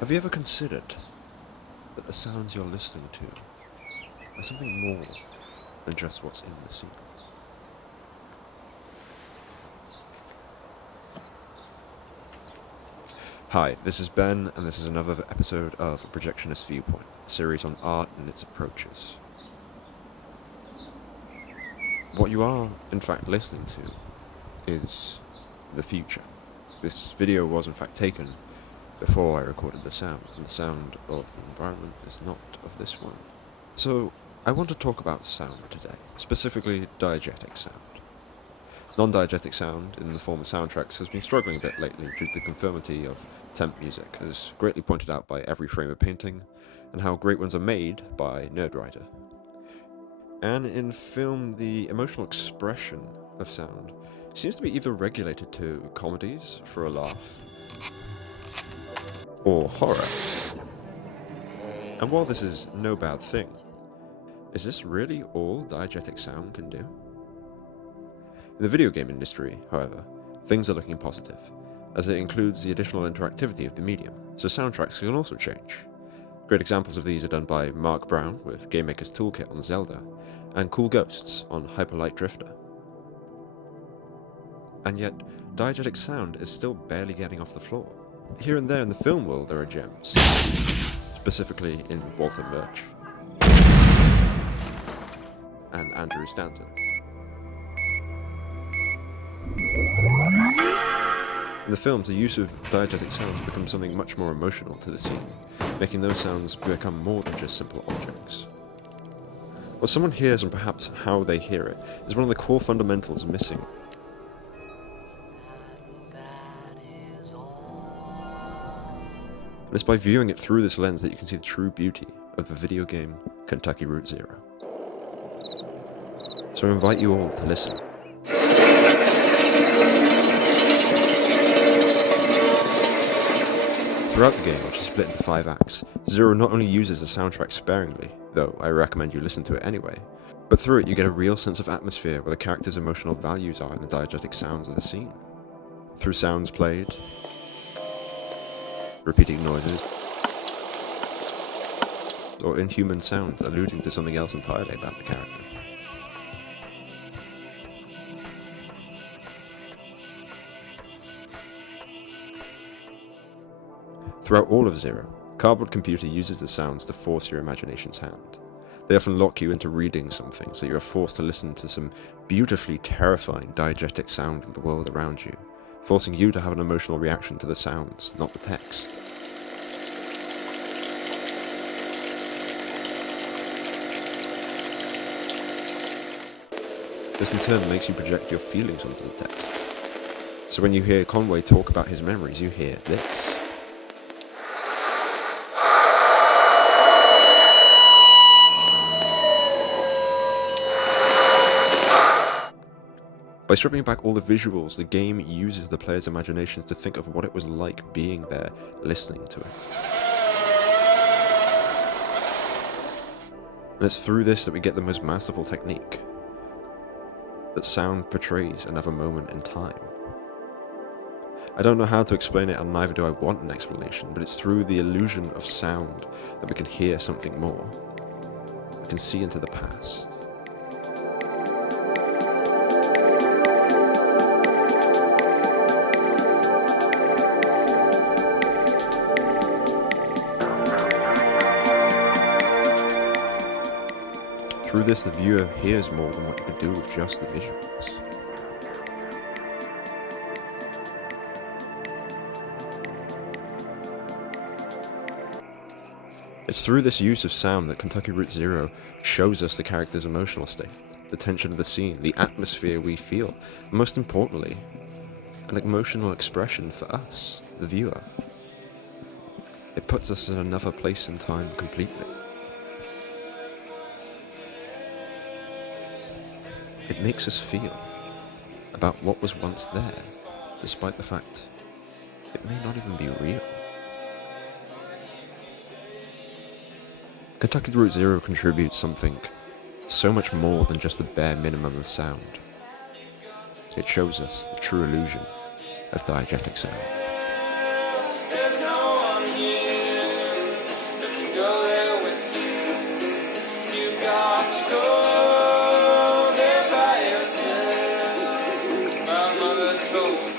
Have you ever considered that the sounds you're listening to are something more than just what's in the scene? Hi, this is Ben, and this is another episode of Projectionist Viewpoint, a series on art and its approaches. What you are, in fact, listening to is the future. This video was, in fact, taken before I recorded the sound, and the sound of the environment is not of this one. So, I want to talk about sound today, specifically diegetic sound. Non-diegetic sound, in the form of soundtracks, has been struggling a bit lately due to the conformity of temp music, as greatly pointed out by Every Frame of Painting, and how great ones are made by Nerdwriter. And in film, the emotional expression of sound seems to be either regulated to comedies for a laugh, or horror. And while this is no bad thing, is this really all diegetic sound can do? In the video game industry, however, things are looking positive, as it includes the additional interactivity of the medium, so soundtracks can also change. Great examples of these are done by Mark Brown with Game Maker's Toolkit on Zelda, and Cool Ghosts on Hyper Light Drifter. And yet, diegetic sound is still barely getting off the floor. Here and there in the film world there are gems, specifically in Walter Murch and Andrew Stanton. In the films, the use of diegetic sounds becomes something much more emotional to the scene, making those sounds become more than just simple objects. What someone hears and perhaps how they hear it is one of the core fundamentals missing. And it's by viewing it through this lens that you can see the true beauty of the video game Kentucky Route Zero. So I invite you all to listen. Throughout the game, which is split into 5 acts, Zero not only uses the soundtrack sparingly, though I recommend you listen to it anyway, but through it you get a real sense of atmosphere where the characters' emotional values are in the diegetic sounds of the scene. Through sounds played, repeating noises, or inhuman sounds alluding to something else entirely about the character. Throughout all of Zero, Cardboard Computer uses the sounds to force your imagination's hand. They often lock you into reading something, so you are forced to listen to some beautifully terrifying diegetic sound of the world around you, forcing you to have an emotional reaction to the sounds, not the text. This in turn makes you project your feelings onto the text. So when you hear Conway talk about his memories, you hear this. By stripping back all the visuals, the game uses the player's imaginations to think of what it was like being there, listening to it. And it's through this that we get the most masterful technique, that sound portrays another moment in time. I don't know how to explain it, and neither do I want an explanation, but it's through the illusion of sound that we can hear something more. We can see into the past. Through this, the viewer hears more than what you could do with just the visuals. It's through this use of sound that Kentucky Route Zero shows us the character's emotional state, the tension of the scene, the atmosphere we feel, and most importantly, an emotional expression for us, the viewer. It puts us in another place in time completely. It makes us feel about what was once there, despite the fact it may not even be real. Kentucky Route Zero contributes something so much more than just the bare minimum of sound. It shows us the true illusion of diegetic sound. There's no one here. not to go there by yourself. My mother told me